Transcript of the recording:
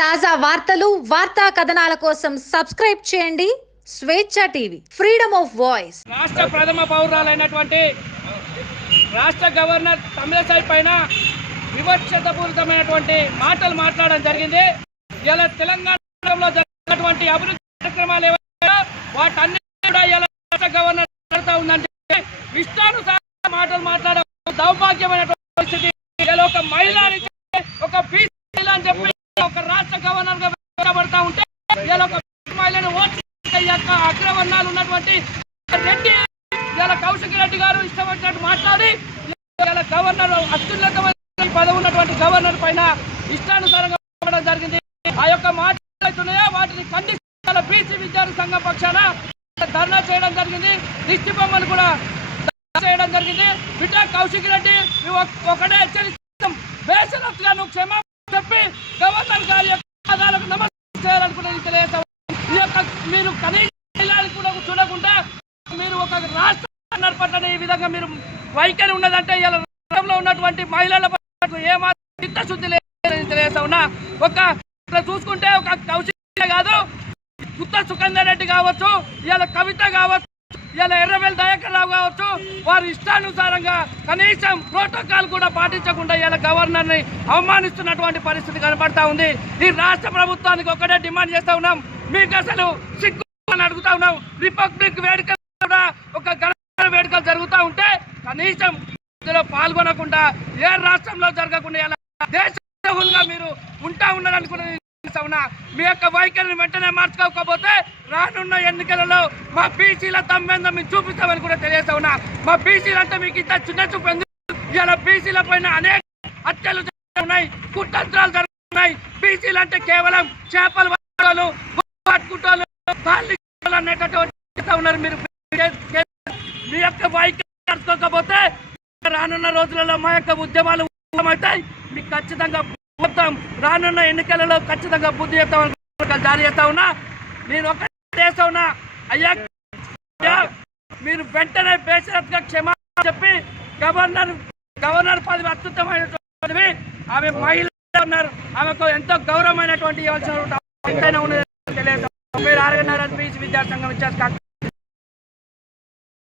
తాజా వార్తలు వార్తా కథనాల కోసం సబ్స్క్రైబ్ చేయండి. స్వేచ్ఛ టీవీ ఫ్రీడమ్ ఆఫ్ వాయిస్. రాష్ట్ర ప్రథమ పౌరాలైనటువంటి రాష్ట్ర గవర్నర్ తమిళసై పైన వివక్షతపూరితమైనటువంటి మాటలు మాట్లాడడం జరిగింది. ఇలా తెలంగాణలో జరిగినటువంటి అభివృద్ధి కార్యక్రమాలు ఏవైనా వాటన్ని కూడా ఇలా రాష్ట్ర గవర్నర్ మాట్లాడుతూ ఉందంటే ఇష్టానుసార మాటలు మాట్లాడడం దౌర్భాగ్యమైనటువంటి పరిస్థితి. ఒక మహిళ ఒక బీసీ అని చెప్పి గవర్నర్గా పిలువబడతా ఉంటే ఇలా ఓట్లు అగ్రవర్ణాలు ఉన్నటువంటి రెడ్డి ఇలా కౌశిక్ రెడ్డి గారు ఇష్టం వచ్చినట్టు మాట్లాడి ఇలా గవర్నర్ అత్యున్నతమైన పదవి ఉన్నటువంటి గవర్నర్ పైన ఇష్టానుసారంగా జరిగింది. ఆ యొక్క మాటలు వాటిని ఖండిస్తున్న బీసీ విద్యార్థి సంఘం పక్షాన ధర్నా చేయడం జరిగింది. దిష్టి బొమ్మను కూడా చేయడం జరిగింది. బిడ్డ కౌశిక్ రెడ్డి ఒకటే హెచ్చరిస్తాం. బేసరత్గా నువ్వు క్షమాపణ చెప్పి గవర్నర్ గారి యొక్క పాదాలకు నమస్కారం చేయాలనుకున్నది తెలియజేస్తాం. ఈ యొక్క మీరు కనీసం మహిళలు కూడా చూడకుండా మీరు ఒక రాష్ట్ర పట్ల ఈ విధంగా మీరు వైఖరి ఉన్నదంటే ఇలా రాష్ట్రంలో ఉన్నటువంటి మహిళల పట్ల ఏమాత్రం చిత్తశుద్ధి లేదని తెలియజేస్తా ఉన్నా. ఒక ఇక్కడ చూసుకుంటే ఒక కౌశిక్ కాదు గుత్త సుఖేందర్ రెడ్డి కావచ్చు ఇలా కవిత కావచ్చు ఇలా ఎర్రబెల్ దయాకర్ రావు కావచ్చు వారి ఇష్టానుసారంగా కనీసం ప్రోటోకాల్ కూడా పాటించకుండా ఇలా గవర్నర్ని అవమానిస్తున్నటువంటి పరిస్థితి కనబడతా ఉంది. ఈ రాష్ట్ర ప్రభుత్వానికి ఒకటే డిమాండ్ చేస్తా ఉన్నాం. మీకు అసలు సిగ్గు అని అడుగుతా ఉన్నాం. రిపబ్లిక్ వేడుకలు కూడా ఒక గణ వేడుకలు జరుగుతూ ఉంటే కనీసం ఇందులో పాల్గొనకుండా ఏ రాష్ట్రంలో జరగకుండా ఇలా దేశంగా మీరు ఉంటా ఉన్నారని మీ యొక్క వైఖరిని వెంటనే మార్చుకోకపోతే రానున్న ఎన్నికలలో మా బీసీల తమ్మేందో మేము చూపిస్తామని కూడా తెలియస్తా ఉన్నా. మా బీసీలు అంటే మీకు ఇంత చిన్న చూపు ఎందుకు? ఇలా బీసీల పైన అనేక హత్యలు ఉన్నాయి కుట్రంత్రాలు జరుగుతున్నాయి బీసీలు అంటే కేవలం చేపలు పట్టుకోలు పట్టుకుంటాలు అనేటటువంటి ఉన్నారు మీరు. మీ యొక్క వైఖరి మార్చుకోకపోతే రానున్న రోజులలో మా యొక్క ఉద్యమాలు అవుతాయి మీకు ఖచ్చితంగా మొత్తం రానున్న ఎన్నికలలో ఖచ్చితంగా బుద్ధి చెప్తామని జారీ చేస్తా ఉన్నా. నేను ఒక చేస్తా ఉన్నా అయ్యా మీరు వెంటనే బేషరత్గా క్షమాపణ చెప్పి గవర్నర్ గవర్నర్ పదవి అత్యుత్తమైన పదవి ఆమె మహిళ ఉన్నారు. ఆమెకు ఎంతో గౌరవమైనటువంటి ఇవ్వాల్సిన ఎంతైనా ఉన్నది తెలియదు. మీరు ఆరున్నర బీసీ విద్యాసంఘం ఇచ్చారు